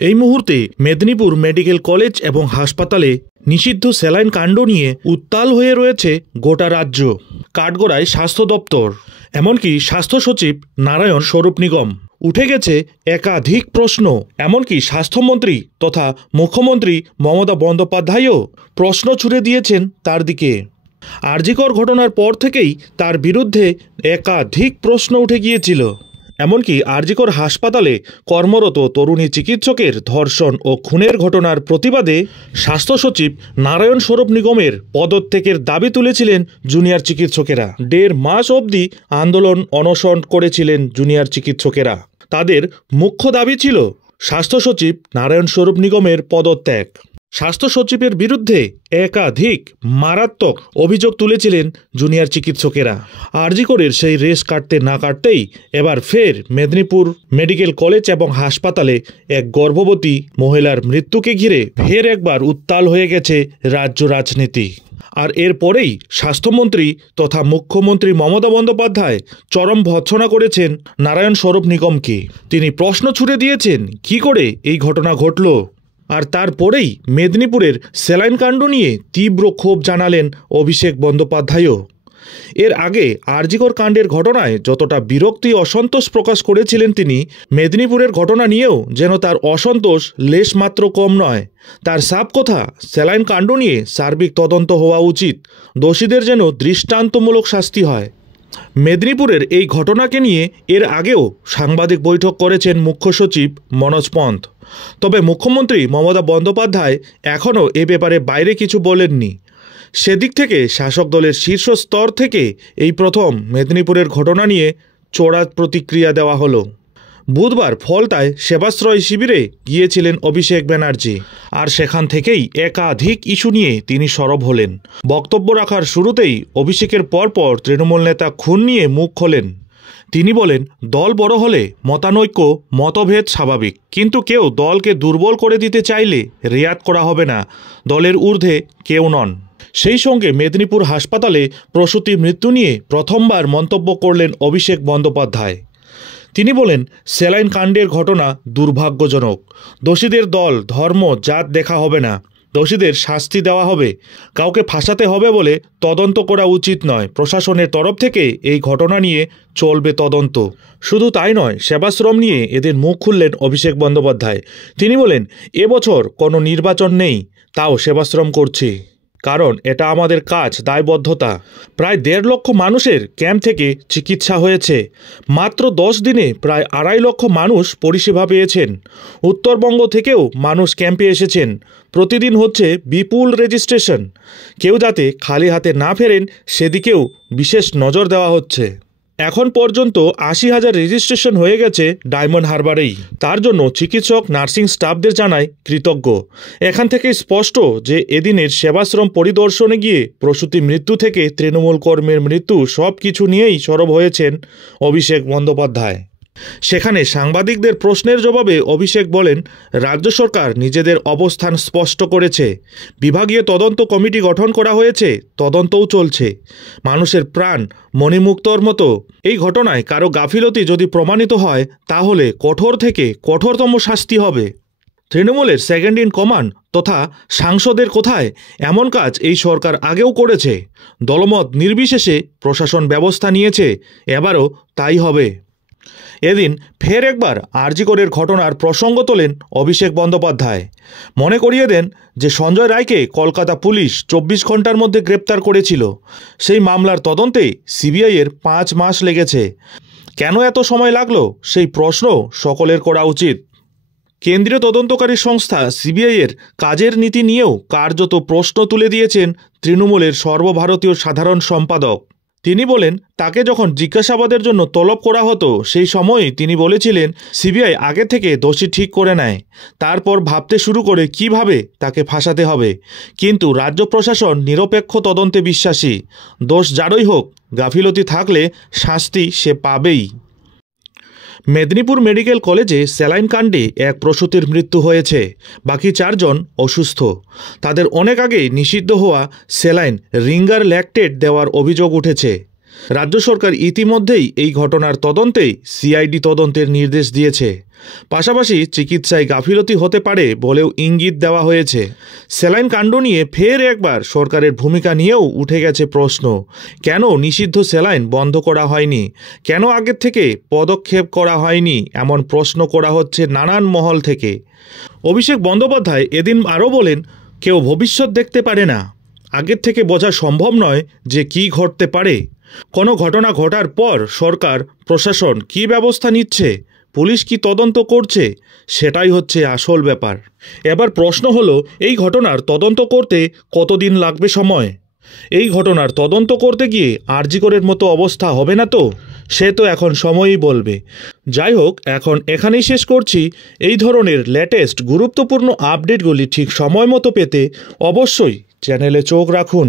এই মুহূর্তে Medinipur medical college এবং হাসপাতালে নিষিদ্ধ স্যালাইন কাণ্ড নিয়ে উত্তাল হয়ে রয়েছে গোটা রাজ্য। কাঠগড়ায় স্বাস্থ্য দপ্তর, এমনকি স্বাস্থ্য সচিব নারায়ণ স্বরূপ নিগম। উঠে গেছে একাধিক প্রশ্ন, এমনকি স্বাস্থ্যমন্ত্রী তথা মুখ্যমন্ত্রী মমতা বন্দ্যোপাধ্যায়ও প্রশ্ন ছুড়ে দিয়েছেন তার দিকে। আরজিকর ঘটনার পর থেকেই তার বিরুদ্ধে একাধিক প্রশ্ন উঠে গিয়েছিল। এমনকি আরজিকর হাসপাতালে কর্মরত তরুণী চিকিৎসকের ধর্ষণ ও খুনের ঘটনার প্রতিবাদে স্বাস্থ্য সচিব নারায়ণ স্বরূপ নিগমের পদত্যাগের দাবি তুলেছিলেন জুনিয়র চিকিৎসকেরা। 1.5 মাস অবধি আন্দোলন অনশন করেছিলেন জুনিয়র চিকিৎসকেরা। তাদের মুখ্য দাবি ছিল স্বাস্থ্য সচিব নারায়ণ স্বরূপ নিগমের পদত্যাগ। স্বাস্থ্য সচিবের বিরুদ্ধে একাধিক মারাত্মক অভিযোগ তুলেছিলেন জুনিয়র চিকিৎসকেরা। আরজিকরের সেই রেশ কাটতে না কাটতেই এবার ফের মেদিনীপুর মেডিকেল কলেজ এবং হাসপাতালে এক গর্ভবতী মহিলার মৃত্যুকে ঘিরে ফের একবার উত্তাল হয়ে গেছে রাজ্য রাজনীতি। আর এরপরেই স্বাস্থ্যমন্ত্রী তথা মুখ্যমন্ত্রী মমতা বন্দ্যোপাধ্যায় চরম ভর্ৎসনা করেছেন নারায়ণ স্বরূপ নিগমকে। তিনি প্রশ্ন ছুড়ে দিয়েছেন কী করে এই ঘটনা ঘটল। আর তারপরেই মেদিনীপুরের স্যালাইন কাণ্ড নিয়ে তীব্র ক্ষোভ জানালেন অভিষেক বন্দ্যোপাধ্যায়ও। এর আগে আরজিকর কাণ্ডের ঘটনায় যতটা বিরক্তি অসন্তোষ প্রকাশ করেছিলেন তিনি, মেদিনীপুরের ঘটনা নিয়েও যেন তার অসন্তোষ লেশমাত্র কম নয়। তার সাফ কথা, স্যালাইন কাণ্ড নিয়ে সার্বিক তদন্ত হওয়া উচিত, দোষীদের যেন দৃষ্টান্তমূলক শাস্তি হয়। মেদিনীপুরের এই ঘটনাকে নিয়ে এর আগেও সাংবাদিক বৈঠক করেছেন মুখ্য সচিব মনোজ পন্থ। তবে মুখ্যমন্ত্রী মমতা বন্দ্যোপাধ্যায় এখনও এ ব্যাপারে বাইরে কিছু বলেননি। সেদিক থেকে শাসক দলের শীর্ষ স্তর থেকে এই প্রথম মেদিনীপুরের ঘটনা নিয়ে চড়া প্রতিক্রিয়া দেওয়া হলো। বুধবার ফলতায় সেবাশ্রয় শিবিরে গিয়েছিলেন অভিষেক ব্যানার্জি, আর সেখান থেকেই একাধিক ইস্যু নিয়ে তিনি সরব হলেন। বক্তব্য রাখার শুরুতেই অভিষেকের পরপর তৃণমূল নেতা খুন নিয়ে মুখ খোলেন। তিনি বলেন, দল বড় হলে মতানৈক্য মতভেদ স্বাভাবিক, কিন্তু কেউ দলকে দুর্বল করে দিতে চাইলে রেয়াত করা হবে না, দলের ঊর্ধ্বে কেউ নন। সেই সঙ্গে মেদিনীপুর হাসপাতালে প্রসূতি মৃত্যু নিয়ে প্রথমবার মন্তব্য করলেন অভিষেক বন্দ্যোপাধ্যায়। তিনি বলেন, স্যালাইন কাণ্ডের ঘটনা দুর্ভাগ্যজনক। দোষীদের দল, ধর্ম, জাত দেখা হবে না, দোষীদের শাস্তি দেওয়া হবে। কাউকে ফাঁসাতে হবে বলে তদন্ত করা উচিত নয়। প্রশাসনের তরফ থেকে এই ঘটনা নিয়ে চলবে তদন্ত। শুধু তাই নয়, সেবাশ্রম নিয়ে এদের মুখ খুললেন অভিষেক বন্দ্যোপাধ্যায়। তিনি বলেন, এবছর কোনো নির্বাচন নেই, তাও সেবাশ্রম করছি, কারণ এটা আমাদের কাজ, দায়বদ্ধতা। প্রায় 1.5 লক্ষ মানুষের ক্যাম্প থেকে চিকিৎসা হয়েছে। মাত্র 10 দিনে প্রায় 2.5 লক্ষ মানুষ পরিষেবা পেয়েছেন। উত্তরবঙ্গ থেকেও মানুষ ক্যাম্পে এসেছেন। প্রতিদিন হচ্ছে বিপুল রেজিস্ট্রেশন। কেউ যাতে খালি হাতে না ফেরেন সেদিকেও বিশেষ নজর দেওয়া হচ্ছে। এখন পর্যন্ত 80,000 রেজিস্ট্রেশন হয়ে গেছে ডায়মন্ড হারবারেই। তার জন্য চিকিৎসক, নার্সিং স্টাফদের জানাই কৃতজ্ঞ। এখান থেকে স্পষ্ট যে এদিনের সেবাশ্রম পরিদর্শনে গিয়ে প্রসূতি মৃত্যু থেকে তৃণমূল কর্মীর মৃত্যু সব কিছু নিয়েই সরব হয়েছেন অভিষেক বন্দ্যোপাধ্যায়। সেখানে সাংবাদিকদের প্রশ্নের জবাবে অভিষেক বলেন, রাজ্য সরকার নিজেদের অবস্থান স্পষ্ট করেছে। বিভাগীয় তদন্ত কমিটি গঠন করা হয়েছে, তদন্তও চলছে। মানুষের প্রাণ মণিমুক্তর মতো এই ঘটনায় কারো গাফিলতি যদি প্রমাণিত হয়, তাহলে কঠোর থেকে কঠোরতম শাস্তি হবে। তৃণমূলের সেকেন্ড ইন কমান্ড তথা সাংসদের কোথায় এমন কাজ এই সরকার আগেও করেছে। দলমত নির্বিশেষে প্রশাসন ব্যবস্থা নিয়েছে, এবারও তাই হবে। এদিন ফের একবার আরজিকরের ঘটনার প্রসঙ্গ তোলেন অভিষেক বন্দ্যোপাধ্যায়। মনে করিয়ে দেন যে সঞ্জয় রায়কে কলকাতা পুলিশ 24 ঘন্টার মধ্যে গ্রেপ্তার করেছিল। সেই মামলার তদন্তে সিবিআইয়ের 5 মাস লেগেছে। কেন এত সময় লাগলো, সেই প্রশ্ন সকলের করা উচিত। কেন্দ্রীয় তদন্তকারী সংস্থা সিবিআইয়ের কাজের নীতি নিয়েও কার্যত প্রশ্ন তুলে দিয়েছেন তৃণমূলের সর্বভারতীয় সাধারণ সম্পাদক। তিনি বলেন, তাকে যখন জিজ্ঞাসাবাদের জন্য তলব করা হতো, সেই সময়ই তিনি বলেছিলেন সিবিআই আগে থেকে দোষী ঠিক করে নেয়, তারপর ভাবতে শুরু করে কিভাবে তাকে ফাঁসাতে হবে। কিন্তু রাজ্য প্রশাসন নিরপেক্ষ তদন্তে বিশ্বাসী। দোষ যারই হোক, গাফিলতি থাকলে শাস্তি সে পাবেই। মেদিনীপুর মেডিকেল কলেজে স্যালাইন কাণ্ডে এক প্রসূতির মৃত্যু হয়েছে, বাকি 4 জন অসুস্থ। তাদের অনেক আগে নিষিদ্ধ হওয়া স্যালাইন রিঙ্গার ল্যাকটেট দেওয়ার অভিযোগ উঠেছে। রাজ্য সরকার ইতিমধ্যেই এই ঘটনার তদন্তে সিআইডি তদন্তের নির্দেশ দিয়েছে। পাশাপাশি চিকিৎসায় গাফিলতি হতে পারে বলেও ইঙ্গিত দেওয়া হয়েছে। স্যালাইন কাণ্ড নিয়ে ফের একবার সরকারের ভূমিকা নিয়েও উঠে গেছে প্রশ্ন। কেন নিষিদ্ধ স্যালাইন বন্ধ করা হয়নি, কেন আগের থেকে পদক্ষেপ করা হয়নি, এমন প্রশ্ন করা হচ্ছে নানান মহল থেকে। অভিষেক বন্দ্যোপাধ্যায় এদিন আরও বলেন, কেউ ভবিষ্যৎ দেখতে পারে না, আগের থেকে বোঝা সম্ভব নয় যে কী ঘটতে পারে। কোনো ঘটনা ঘটার পর সরকার প্রশাসন কী ব্যবস্থা নিচ্ছে, পুলিশ কি তদন্ত করছে, সেটাই হচ্ছে আসল ব্যাপার। এবার প্রশ্ন হলো, এই ঘটনার তদন্ত করতে কতদিন লাগবে সময়? এই ঘটনার তদন্ত করতে গিয়ে আরজি করের মতো অবস্থা হবে না তো? সে তো এখন সময়ই বলবে। যাই হোক, এখন এখানেই শেষ করছি। এই ধরনের লেটেস্ট গুরুত্বপূর্ণ আপডেটগুলি ঠিক সময় মতো পেতে অবশ্যই চ্যানেলে চোখ রাখুন।